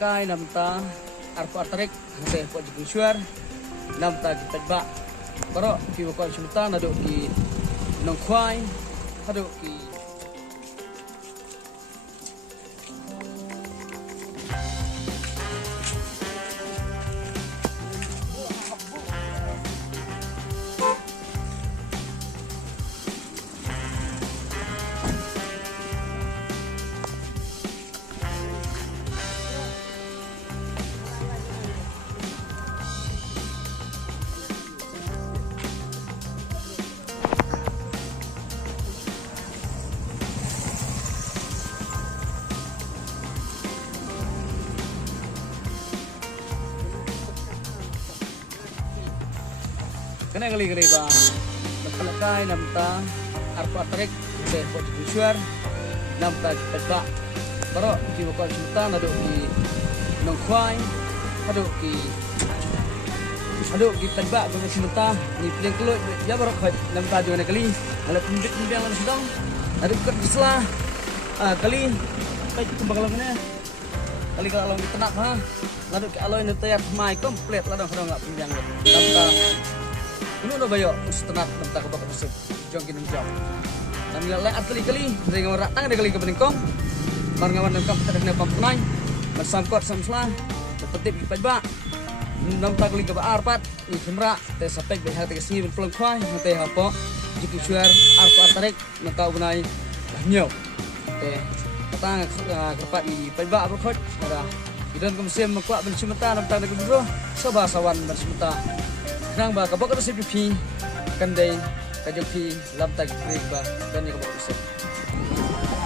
Napalakai namta arpo atarik hante po jigusyar namta gitagba baro ki ko sumta nado ki nongkwai hado ki kena kali ba napalakai namta arpo atarik hante po jigusyar namta gitagba baro ki ko sumta nado ki nongkwai hado ki tagba ko sumta ni piling kelut ya baro khoi namta jo na kali ala pundit ni biang sedang ada kat islah kali kai kembang mana kali kalau tenak ha ladu ke aloy ni tayar mai komplit ladang enggak pinjang namta ini udah bayo setenat namta ko bakal usip jongkin jam namila le atli kali dari ngawar tang ada kali ke peningkong mar ngawan nam kam ada pam nai bersangkot samsla tetep ipajba namta kali ke arpat ni semra te sapek be hati kesini pelong kwai te hapo jiku suar arpo artarik namta unai nyo te katang kerpat ipajba berkhot ada idan kumsem makwa ben sumata namta de gudro soba sawan ben sumata nang ba kabak to CPP kandai kajpi lamta gri ba dan ni kabak